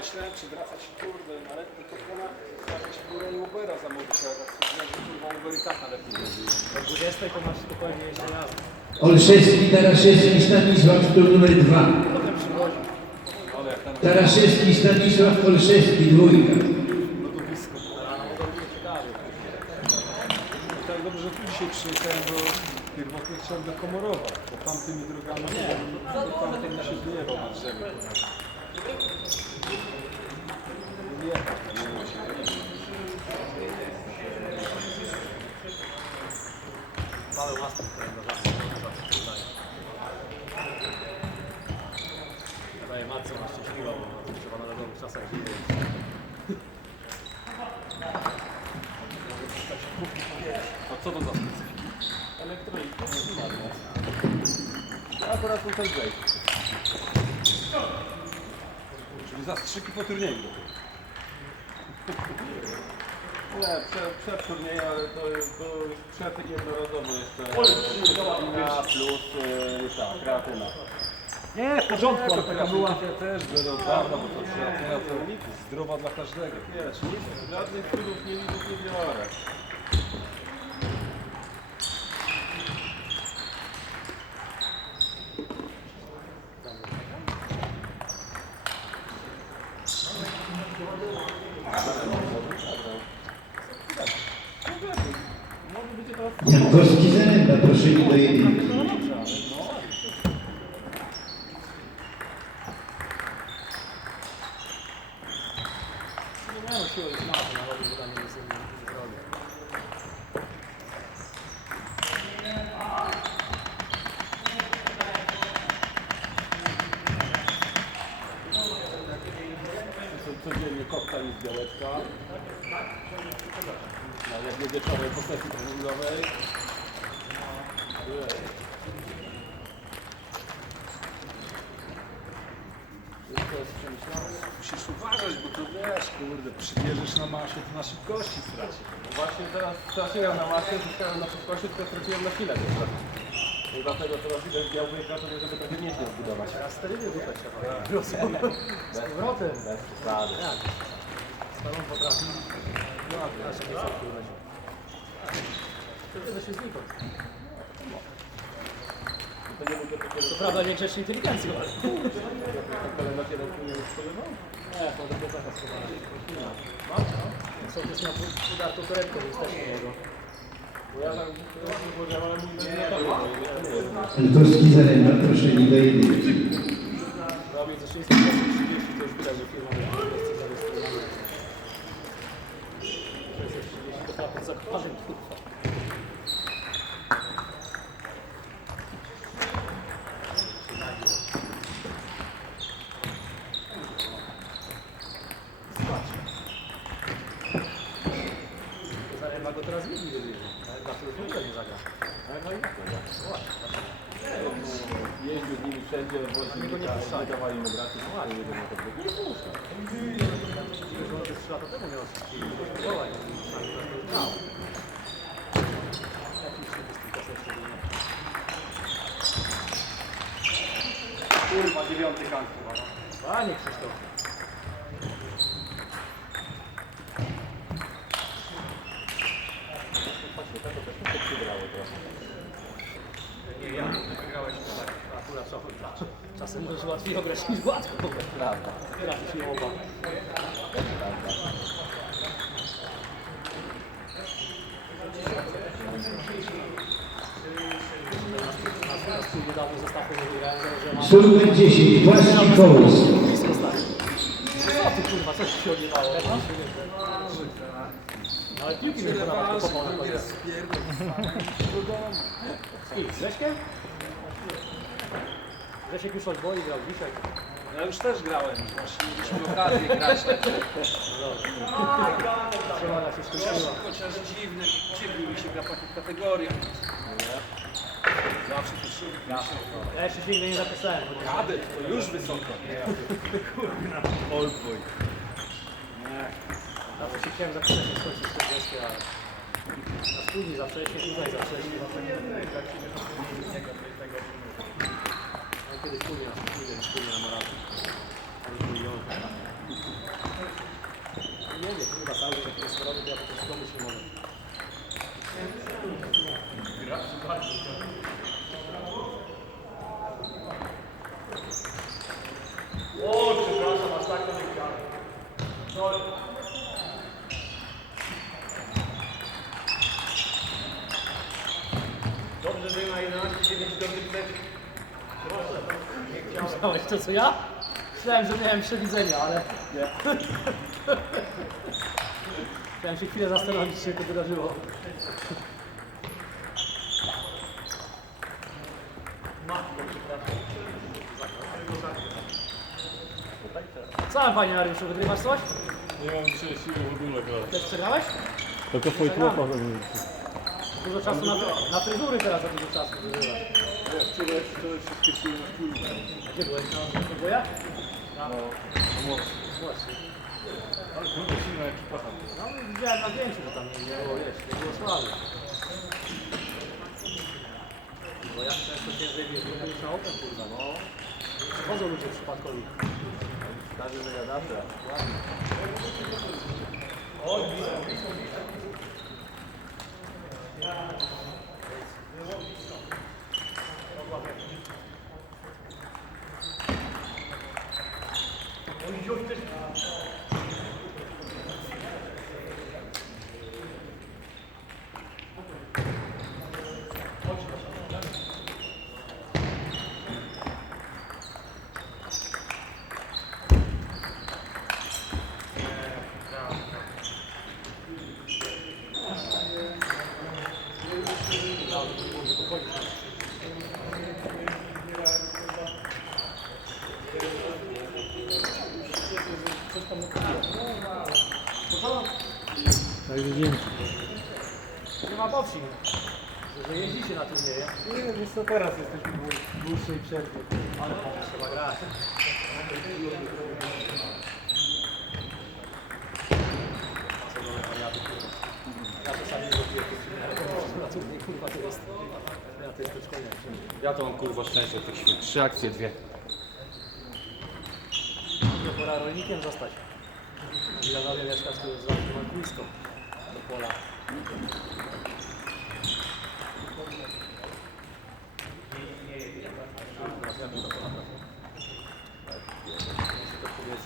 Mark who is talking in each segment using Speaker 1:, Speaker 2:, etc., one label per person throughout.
Speaker 1: myślałem, czy wracać kurde na letni kopona, zobaczyć górę i Ubera zamówić, ale tak stwierdziłem, że kurwa Uber i tak na letni.
Speaker 2: Do 20 to masz spokojnie jeszcze raz.
Speaker 3: Olszewski, Taraszewski, Stanisław, stół numer dwa.
Speaker 2: Potem przychodzi.
Speaker 3: Taraszewski, Stanisław, Olszewski, dwójka.
Speaker 1: lodowisko.
Speaker 2: No to
Speaker 1: tak dobrze, że tu dzisiaj przyjechałem, bo pierwotnie chciałem do Komorowa, bo tamtymi drogami to tamtym się wyjechał na drzewie.
Speaker 2: Mastek kalendarzami. Daję matce na szczęśliwą, bo trzeba na narodowych czasach.
Speaker 1: A co tutaj wejdę. Zastrzyki po turnieju. Nie, przed, przed turniejem, ale to, jest przed jednorazowo jeszcze plus yy, ta, kreatyna.
Speaker 2: Nie, w porządku, ale taka była.
Speaker 1: Ja też dawna, bo to kreatyna to zdrowa dla każdego. Wiesz, nic, żadnych cudów nie widzów nie biorę.
Speaker 3: Jankowski, Zaręba, proszę do jedynki.
Speaker 1: Codziennie koktajl z białeczka. Na jednej wieczorem po sesji treningowej. Musisz uważać, bo to wiesz, kurde, przybierzesz na masie, to na szybkości stracisz. No właśnie teraz straciłem na masie, zyskałem na szybkości, tylko straciłem na chwilę. I dlatego teraz idę w białego, to żeby trochę mięśnie zbudować.
Speaker 2: Teraz sterydy dupę trzeba.
Speaker 1: Bez,
Speaker 2: Z powrotem.
Speaker 1: bez przesady.
Speaker 2: Jak? Stalon potrafi. No, to.
Speaker 1: To nie
Speaker 2: prawda większość inteligencji, ale...
Speaker 1: nie
Speaker 2: to do plecaka schowane. Sołtys miał udartą torebkę, więc też nie jego.
Speaker 1: Bo ja tak nie powiedziałem, ale mój nie
Speaker 3: Jankowski, Zaręba, proszę mi do jedynki.
Speaker 2: Robił ze 630, to już widać, że firma miała miejsce zarejestrowane. 630 to chyba pod zakładem, kurwa. Zaręba go teraz widzi, Zaręba to już w ogóle nie zagra.
Speaker 1: Ale no i jak to ja? Jeździł z nimi wszędzie, bo nie puszczali. dawali mu graty, no ale nie jak to było. Nie puszczał.
Speaker 2: Przecież on już 3 lata temu miał nie.
Speaker 1: Kurwa, dziewiąty kank chyba. no.
Speaker 2: Panie Krzysztof.
Speaker 1: Właśnie tak to też mi się przybrało trochę.
Speaker 2: Nie, ja wygrałeś to tak. Akurat czasem, czasem możesz łatwiej ograć niż łatwo.
Speaker 1: Prawda.
Speaker 2: Trafisz się oba.
Speaker 1: Prawda.
Speaker 3: Numer 10, Błaski Kołys.
Speaker 2: Co ty kurwa, coś się odjebało? Ale piłki nie podawać, to kopał na koniec. Grześkiem? Grzesiek już od boi grał dzisiaj.
Speaker 1: Ja już też grałem, właśnie mieliśmy okazję grać.
Speaker 2: Siemana się skończyła.
Speaker 1: Chociaż dziwny, dziwnie mi się gra w takich kategoriach. Zawsze to szybko.
Speaker 2: Ja jeszcze się nigdy nie zapisałem. chociaż-
Speaker 1: Kadet, to już wysoko. Oldboy.
Speaker 2: Zawsze się chciałem zapisać na skończyć 40, ale na studni za wcześnie, tutaj za wcześnie. كده كل كده كل المرات هنقول يوم يعني كل بس عاوز في الصلاه دي بتشتغل شي مره to co ja? Myślałem, że miałem przewidzenia, ale nie. Chciałem się chwilę zastanowić, czy się to wydarzyło. Co tam panie Mariuszu, wygrywasz coś?
Speaker 1: Nie mam dzisiaj siły w ogóle grać.
Speaker 2: Też przegrałeś?
Speaker 4: Tylko
Speaker 2: Przegramy.
Speaker 4: chłopak.
Speaker 2: Dużo czasu na, na fryzury teraz za dużo czasu wyżywasz.
Speaker 1: Wczoraj, wczoraj wszystkie siły na piłkę.
Speaker 2: Gdzie byłeś? Na?
Speaker 1: No, no mocno.
Speaker 2: Właśnie.
Speaker 1: Ale kurde, silna ekipa tam.
Speaker 2: No widziałem na zdjęciu, że tam nie, było, wiesz, nie było sławy. Bo ja często ciężej wiesz, bo już na open kurwa, no. Przychodzą ludzie przypadkowi.
Speaker 1: Każdy zagadacze.
Speaker 2: Oj, blisko, blisko, blisko.
Speaker 4: Tak
Speaker 2: Nie ma bowsin, że jeździcie na turnieje.
Speaker 4: Nie wiem, wiesz co teraz jesteśmy w dłuższej przerwie.
Speaker 2: Ale trzeba grać. Ja czasami nie robię na turniej, kurwa to jest. Ja to jest przedszkolnia.
Speaker 5: Ja to mam kurwa szczęście tych świt. Trzy akcje, dwie.
Speaker 2: Nie pora rolnikiem zostać. I na nowie mieszkać tu z blisko do pola. Trafiamy do pola, trafiamy. To powiedz.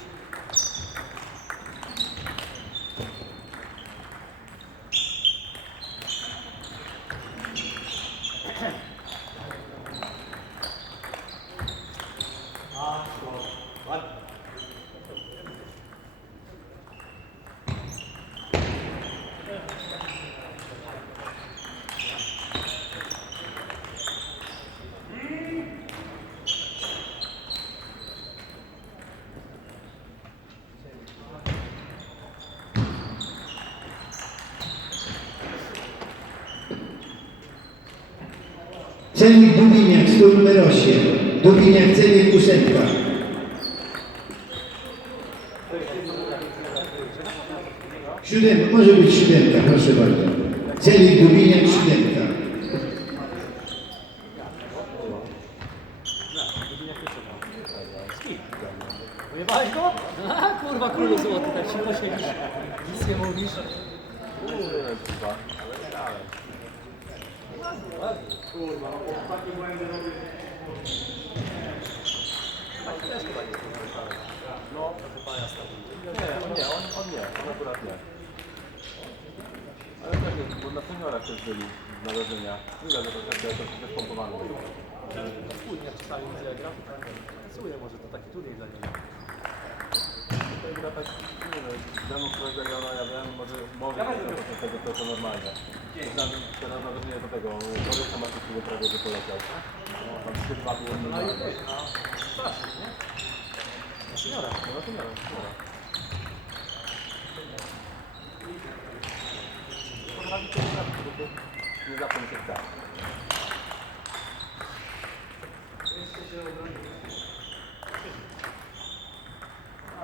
Speaker 2: A, to ładnie.
Speaker 3: Celnik Dubiniak, stół numer 8. Dubiniak, celnik ósemka. Siódemka, może być siódemka, proszę bardzo. Celnik Dubiniak, siódemka.
Speaker 2: Pojebałeś kurwa, złoty, tak się. Nic nie mówisz. Kurwa, no bo takie błędy robię. Tak też chyba nie jest No, to chyba jasne.
Speaker 5: Nie, on nie, on, nie, on akurat nie. Ale też jest, bo na seniorach też byli nałożenia. Tyle, że to to też pompowane.
Speaker 2: Widzę, jak gra, to tak pracuje, może to taki turniej dla niego.
Speaker 5: To gra tak, nie wiem, temu którego ja, ja wiem, może, może to tego to, to normalne. Znam teraz nałożenie do tego, Borysa Marczyckiego prawie że poleciał. No, tam 3-2 było
Speaker 2: No i okej, no, starszy, nie?
Speaker 5: No, seniorach, seniorach.
Speaker 2: Potrafi to zrobić, tylko
Speaker 5: Nie mi się chce.
Speaker 2: Ale już taki wiek, tak nie wiem, zrobił. To granie się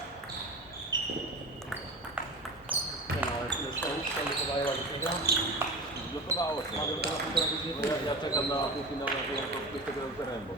Speaker 5: Ja, czekam na półfinał na tego z Rębą.